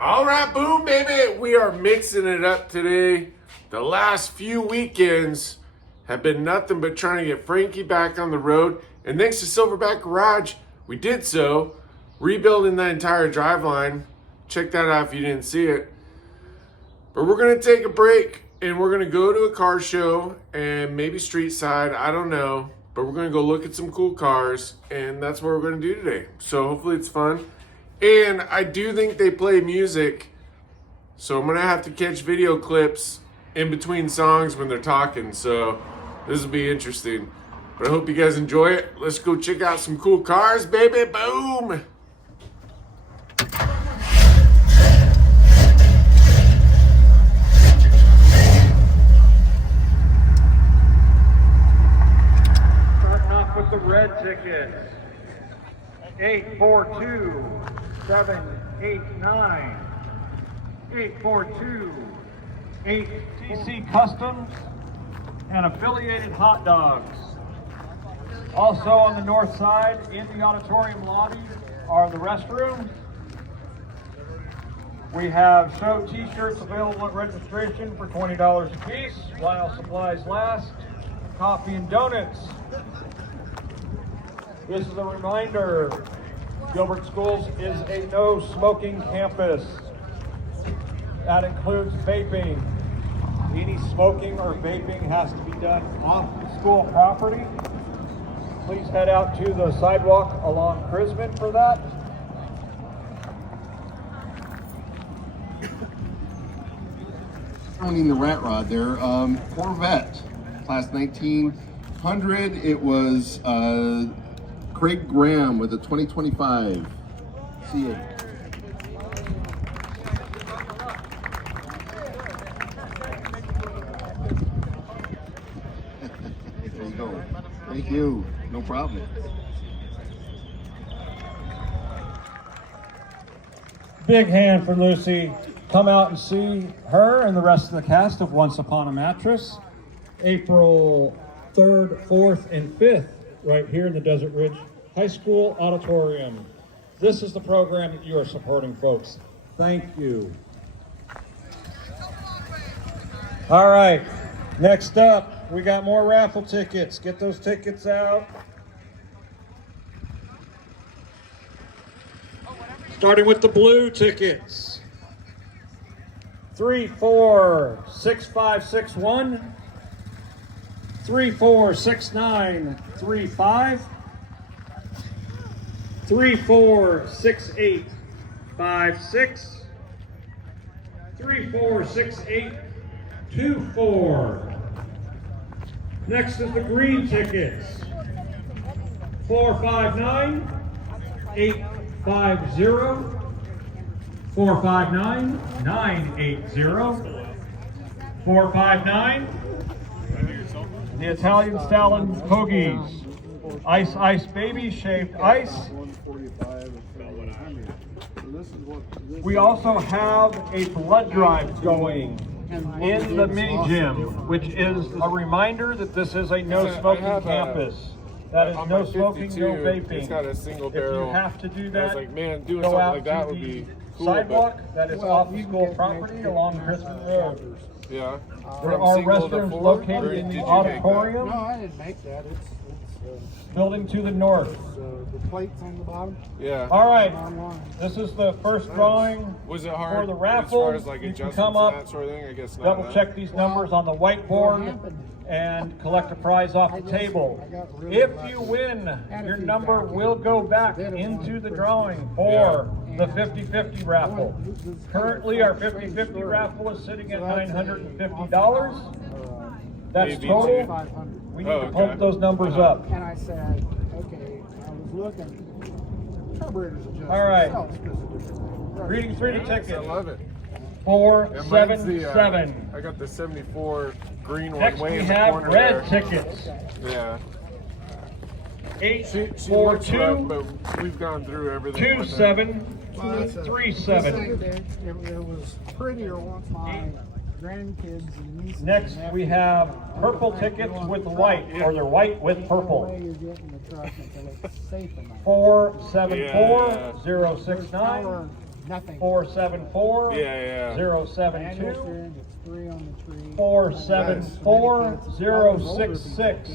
All right, boom, baby. We are mixing it up today. The last few weekends have been nothing but trying to get Frankie back on the road. And thanks to Silverback Garage, we did so, rebuilding the entire driveline. Check that out if you didn't see it. But we're going to take a break and we're going to go to a car show and maybe street side. I don't know. But we're going to go look at some cool cars. And that's what we're going to do today. So hopefully it's fun. And I do think they play music. So I'm going to have to catch video clips in between songs when they're talking. So this will be interesting. But I hope you guys enjoy it. Let's go check out some cool cars, baby. Boom! Starting off with the red tickets. 842-789. 842-8 TC Customs and affiliated hot dogs. Also on the north side in the auditorium lobby are the restrooms. We have show t-shirts available at registration for $20 a piece while supplies last. Coffee and donuts. This is a reminder, Gilbert Schools is a no smoking campus. That includes vaping. Any smoking or vaping has to be done off school property. Please head out to the sidewalk along Cruisin for that. Owning the rat rod there, Corvette, class 1900. It was Craig Graham with a 2025 C8. There you go. Thank you. No problem. Big hand for Lucy. Come out and see her and the rest of the cast of Once Upon a Mattress. April 3rd, 4th, and 5th, right here in the Desert Ridge High School Auditorium. This is the program that you are supporting, folks. Thank you. All right, next up, we got more raffle tickets. Get those tickets out. Starting with the blue tickets. 346561, 346935, 346856, 346824. Next is the green tickets. 459850, 459-980, 459, the Italian Stallion Hoagies, Ice Ice Baby Shaved Ice. We also have a blood drive going in the mini gym, which is a reminder that this is a no smoking campus. That is no smoking, no vaping. It's got a single barrel. If you have to do that, I was like, man, doing go something out like that to would the be cool, sidewalk but that is off the school property along Cruisin Road. yeah. There From are single to restrooms four, or located in did the you make auditorium, No, I didn't make that. It's building to the north. the plates on the bottom. that? Yeah. All right, Online. this is the first drawing Was it hard for the raffle. as far as like You can adjustments come and up, that sort of thing? I guess not. double huh? check these numbers on the whiteboard and collect a prize off the table. If you win, your number will go back into the drawing for the 50-50 raffle. Currently, our 50-50 raffle is sitting at $950. That's Maybe total. 500. We need Oh, to okay. pump those numbers up. And I said, okay, I was looking. Carburetors adjust. All right. themselves 'cause of different- Reading through the I tickets. love it. And mine's 477. I got the 74 green one Next way we in the have corner red there. tickets. Yeah. Eight She four looks rough, two but we've gone through everything. two with her. 737. It was prettier once my grandkids and nieces. Next and we nephews have were purple going tickets through with the white, truck. or they're white with Ain't no purple. way you're getting the truck until it's safe enough. 474-069. Nothing. 474 Yeah. 072 Anderson, it's 3 on the tree. 474 066.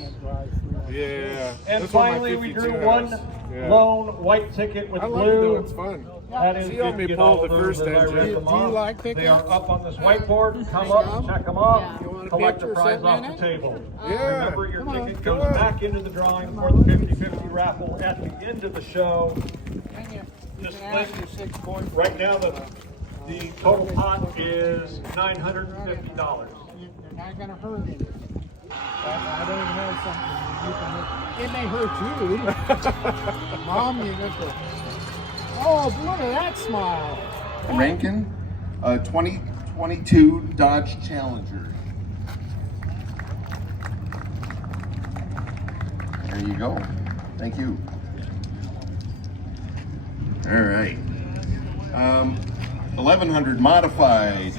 Yeah. And That's what my finally, we 52 drew one has. Yeah. lone white ticket with I love it though, blue. it's fun. That is, See how didn't me get pull all the of those first as I engine? read Do them you off. like They are pickups? up on this whiteboard. Come up, check them off, You want a collect the picture prize sitting off in the it? table. Yeah. Remember, your Come on, ticket come goes on. back into the drawing for the 50-50 raffle at the end of the show. Hang it. You Just can ask think, your 6 points. right now, the total pot is $950. They're not going to hurt anything. I don't know something. You can, it may hurt you. Mom, you got the. Oh, look at that smile. Rankin, 2022 Dodge Challenger. There you go. Thank you. All right. 1100 modified.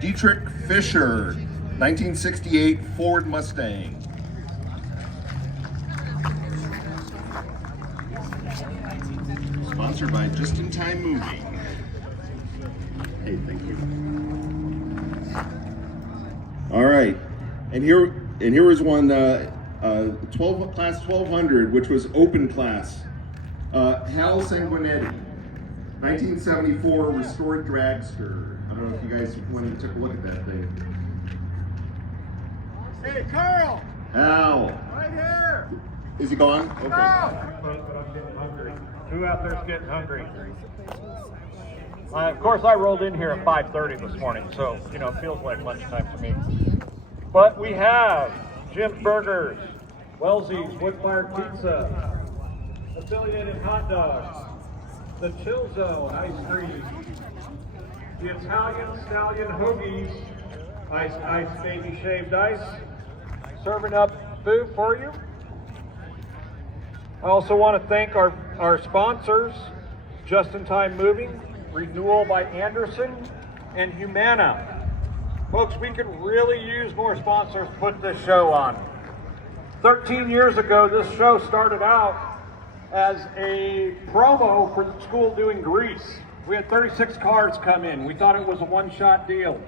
Dietrich Fisher, 1968 Ford Mustang. Sponsored by Just in Time Moving. Hey, thank you. All right, and here was one 12 class 1200, which was open class. Hal Sanguinetti, 1974 restored dragster. I don't know if you guys wanted to take a look at that thing. Hey, Carl! Hal, Right here! is he gone? Okay. But I'm getting hungry. Who out there's getting hungry? Of course, I rolled in here at 5:30 this morning, so, you know, it feels like lunchtime for me. But we have Jim's Burgers, Wellesley's Wood-Fired Pizza, Affiliated Hot Dogs, the Chill Zone Ice Cream, the Italian Stallion Hoagies, Ice Baby Shaved Ice, serving up food for you. I also want to thank our sponsors, Just in Time Moving, Renewal by Anderson, and Humana. Folks, we could really use more sponsors to put this show on. 13 years ago, this show started out as a promo for the school doing grease. We had 36 cars come in. We thought it was a one-shot deal.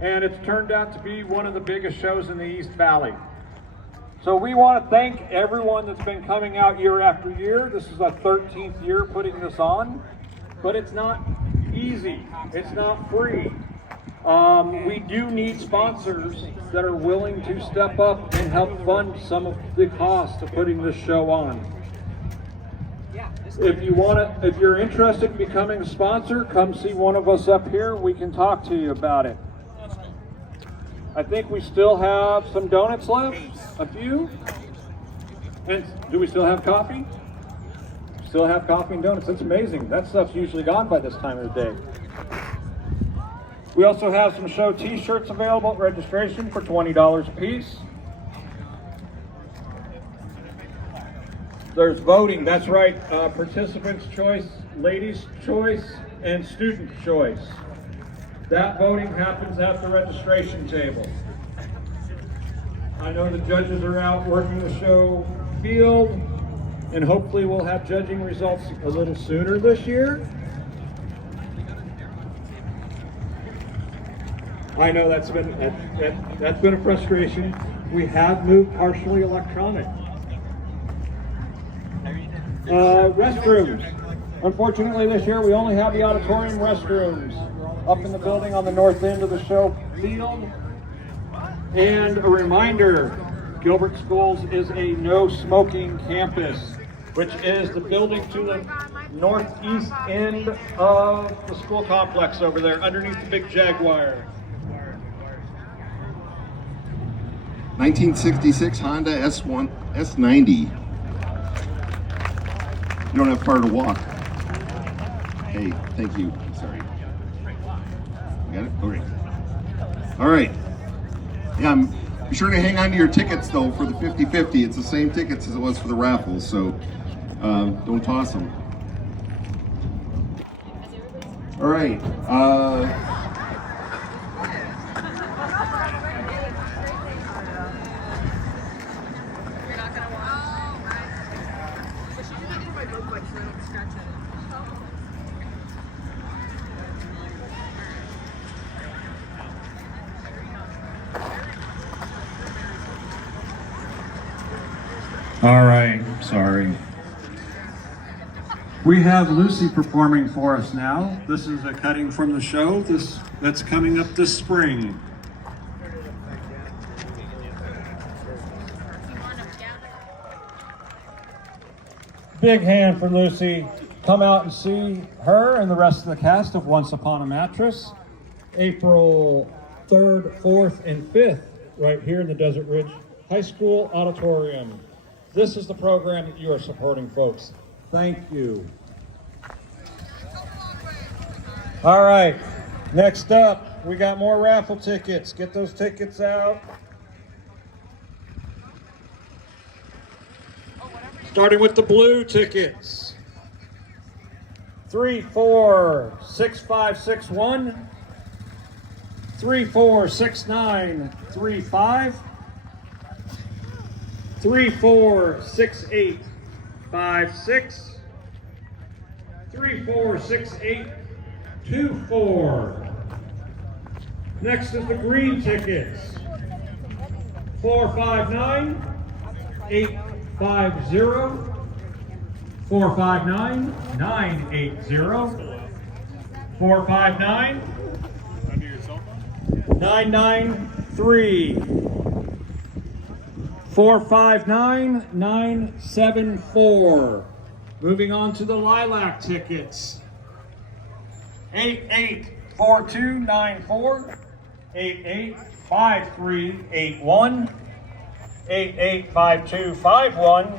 And it's turned out to be one of the biggest shows in the East Valley. So we want to thank everyone that's been coming out year after year. This is our 13th year putting this on, but it's not easy. It's not free. We do need sponsors that are willing to step up and help fund some of the cost of putting this show on. If you're interested in becoming a sponsor, come see one of us up here. We can talk to you about it. I think we still have some donuts left, a few. And do we still have coffee? Still have coffee and donuts. That's amazing. That stuff's usually gone by this time of the day. We also have some show t-shirts available at registration for $20 a piece. There's voting, that's right, participant's choice, ladies' choice, and student choice. That voting happens at the registration table. I know the judges are out working the show field, and hopefully we'll have judging results a little sooner this year. I know that's been a frustration. We have moved partially electronic. Restrooms. Unfortunately, this year we only have the auditorium restrooms up in the building on the north end of the show field. And a reminder, Gilbert Schools is a no smoking campus, which is the building to the northeast end of the school complex over there, underneath the big Jaguar. 1966 Honda S90. You don't have far to walk. Hey, thank you. Sorry. Got it? Okay. All right. Yeah, be sure to hang on to your tickets, though, for the 50-50. It's the same tickets as it was for the raffles, so don't toss them. All right. All right, sorry. We have Lucy performing for us now. This is a cutting from the show that's coming up this spring. Big hand for Lucy. Come out and see her and the rest of the cast of Once Upon a Mattress, April 3rd, 4th, and 5th, right here in the Desert Ridge High School Auditorium. This is the program that you are supporting, folks. Thank you. All right, next up, we got more raffle tickets. Get those tickets out. Starting with the blue tickets. 346561, 346935, 346856, 346824. Next is the green tickets. 459850, 459980, 459993, 459974. Moving on to the lilac tickets. 884294, 885381, 885251,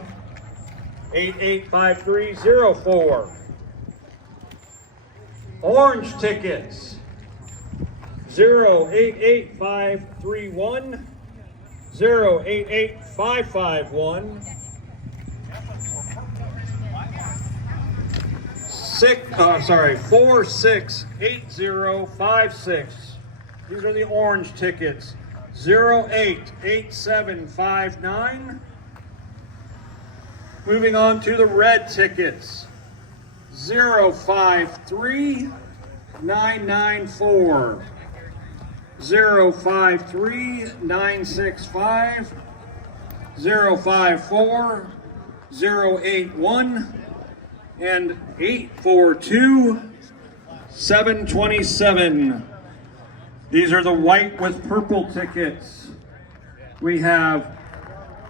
885304. Orange tickets. 088531, 088551, 468056. These are the orange tickets. 088759. Moving on to the red tickets. 053994, 053965, 054081, and 842727. These are the white with purple tickets. We have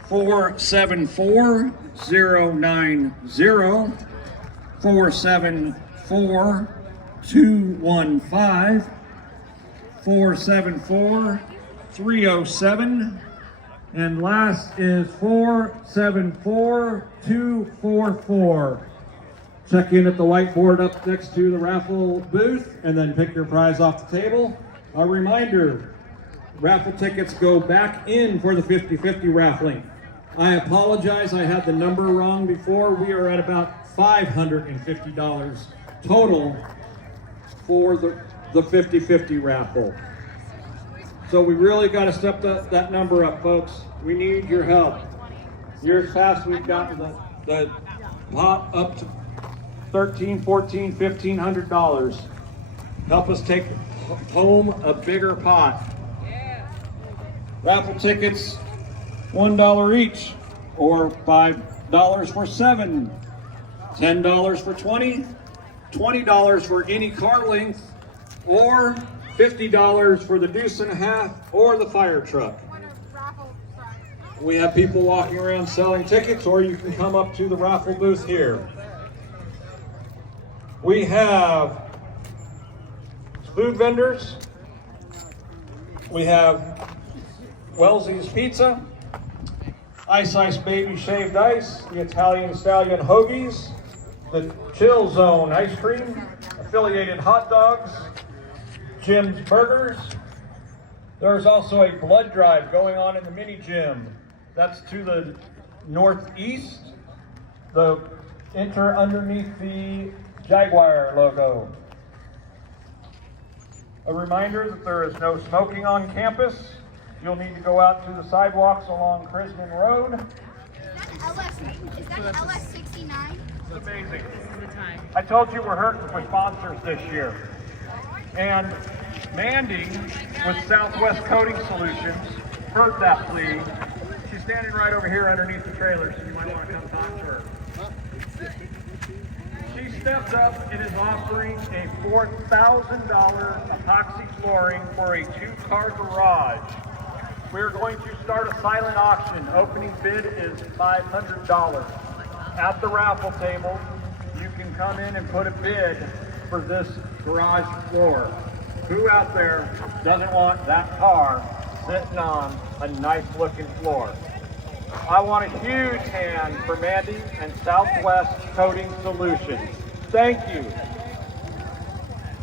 474090, 474215, 474307, and last is 474244. Check in at the whiteboard up next to the raffle booth and then pick your prize off the table. A reminder, raffle tickets go back in for the 50-50 raffling. I apologize, I had the number wrong before. We are at about $550 total for the 50-50 raffle. So we really got to step that number up, folks. We need your help. Years past, we've gotten the pot up to $1,300, $1,400, $1,500. Help us take home a bigger pot. Raffle tickets, $1 each, or $5 for 7, $10 for 20, $20 for any car length, or $50 for the deuce and a half or the fire truck. We have people walking around selling tickets, or you can come up to the raffle booth here. We have food vendors. We have Wellesley's Pizza, Ice Baby Shaved Ice, the Italian Stallion Hoagies, the Chill Zone Ice Cream, Affiliated Hot Dogs, Jim's Burgers. There's also a blood drive going on in the mini gym. That's to the northeast. Enter underneath the Jaguar logo. A reminder that there is no smoking on campus. You'll need to go out to the sidewalks along Cruisin Road. Is that LS 69? It's amazing. I told you we're hurting for sponsors this year. And Mandy with Southwest Coating Solutions heard that plea. She's standing right over here underneath the trailer, so you might want to come talk to her. She steps up and is offering a $4,000 epoxy flooring for a 2-car garage. We're going to start a silent auction. Opening bid is $500. At the raffle table, you can come in and put a bid for this garage floor. Who out there doesn't want that car sitting on a nice looking floor? I want a huge hand for Mandy and Southwest Coating Solutions. Thank you.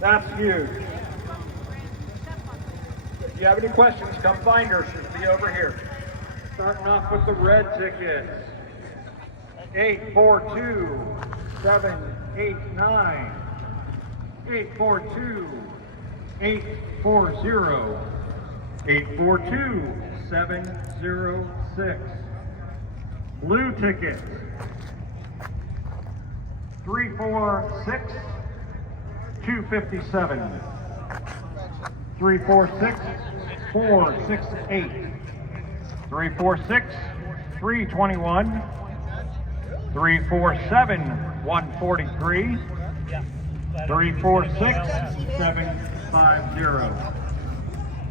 That's huge. If you have any questions, come find her. She'll be over here. Starting off with the red tickets. 842-789. 842-840. 842-706. Blue tickets. 346-257. 346-468. 346-321. 347-143. 346-750.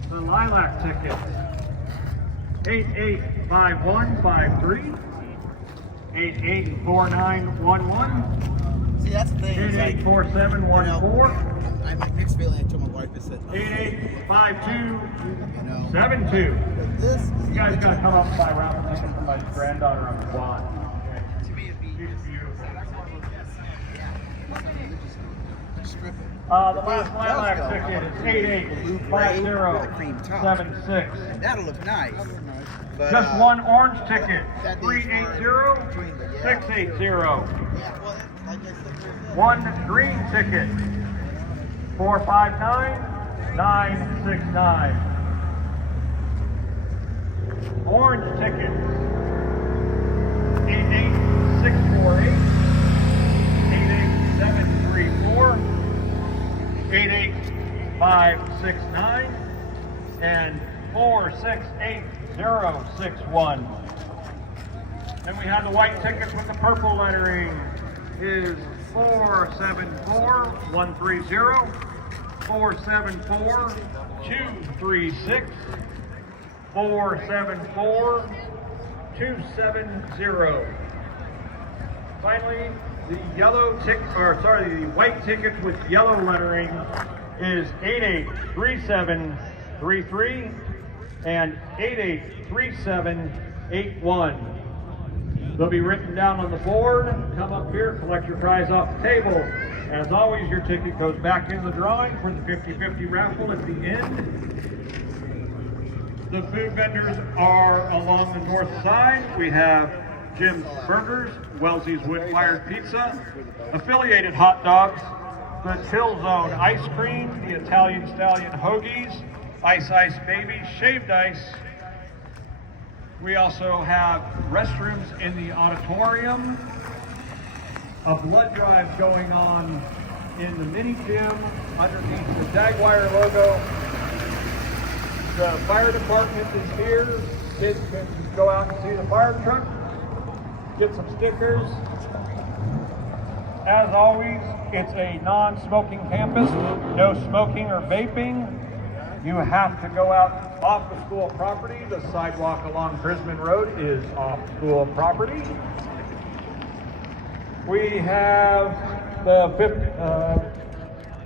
The lilac tickets. 885153. 884911. See, that's the thing. 884714. I have like mixed feeling. I told my wife, I said, 885272. but this is You guys gotta come up and buy raffle tickets for my granddaughter on the quad. to me, it'd be She's beautiful. strip it. The last lilac ticket is 885076. And that'll look nice. But, Just one orange ticket, that needs 380-680. yeah, well, like I said, One green ticket, 459-969. Orange ticket, 88648, 88734, 88569, and 468061. Then we have the white tickets with the purple lettering is 474130, 474236, 474270. Finally, the the white tickets with yellow lettering is 883733 and 883781. They'll be written down on the board. Come up here, collect your prize off the table. As always, your ticket goes back in the drawing for the 50-50 raffle at the end. The food vendors are along the north side. We have Jim's Burgers, Wellesley's Wood-Fired Pizza, Affiliated Hot Dogs, the Chill Zone Ice Cream, the Italian Stallion Hoagies, Ice Ice Baby, Shaved Ice. We also have restrooms in the auditorium, a blood drive going on in the mini gym underneath the Jaguar logo. The fire department is here. Kids can go out and see the fire truck, get some stickers. As always, it's a non-smoking campus, no smoking or vaping. You have to go out off the school property. The sidewalk along Brisbane Road is off school property. We have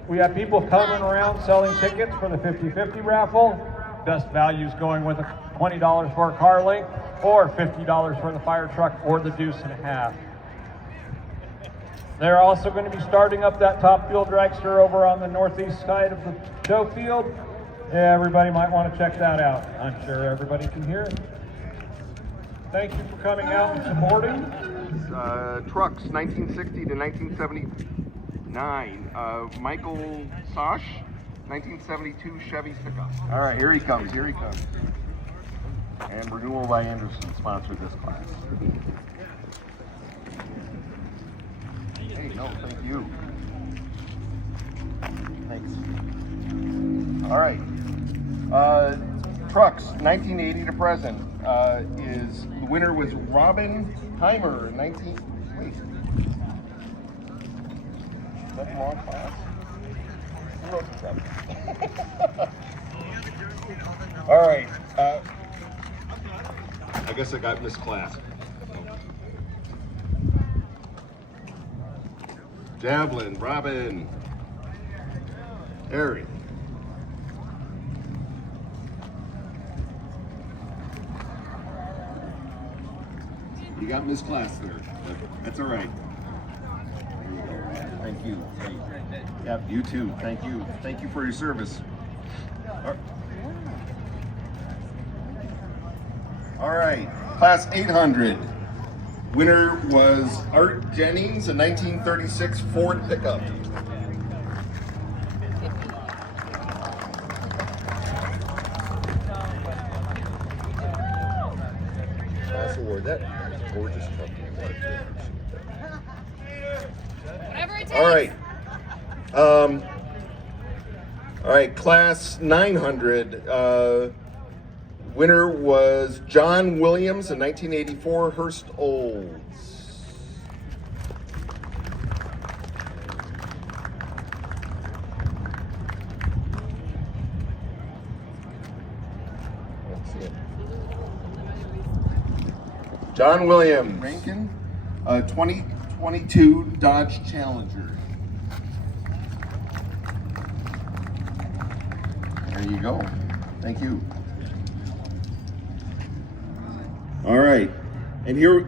we have people coming around selling tickets for the 50-50 raffle. Best values going with $20 for a car link or $50 for the fire truck or the deuce and a half. They're also going to be starting up that top fuel dragster over on the northeast side of the show field. Everybody might want to check that out. I'm sure everybody can hear it. Thank you for coming out and supporting. Trucks, 1960 to 1979. Michael Sosh, 1972 Chevy pickup. All right, here he comes, here he comes. And Renewal by Anderson sponsored this class. Hey, no, thank you. Thanks. All right. Trucks, 1980 to present, is The winner was Robin Heimer, 19. Wait. Is that the wrong class? Who wrote this up? All right. I guess I got misclassed. Javelin, Robin, Harry. You got misclassed there, but that's all right. Thank you. Yep, you too. Thank you. Thank you for your service. All right, class 800. Winner was Art Jennings, a 1936 Ford pickup. Class award. That is gorgeous truck. Whatever it takes. All right. All right, class 900. Winner was John Williams, a 1984 Hearst Olds. Let's see it. John Williams, Rankin, 2022 Dodge Challenger. There you go. Thank you. All right, and here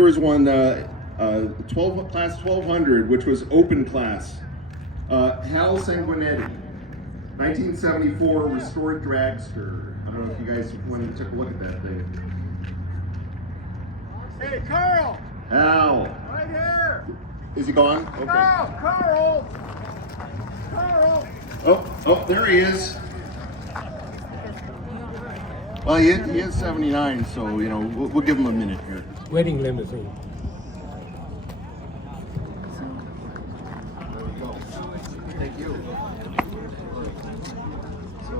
was one, 12 class 1200, which was open class. Hal Sanguinetti, 1974 restored dragster. I don't know if you guys went and took a look at that thing. Hey, Carl! Hal. Right here! Is he gone? Okay. Carl! Oh, there he is. Well, he is 79, so, you know, we'll give him a minute here. Wedding limousine. There we go. Thank you. So,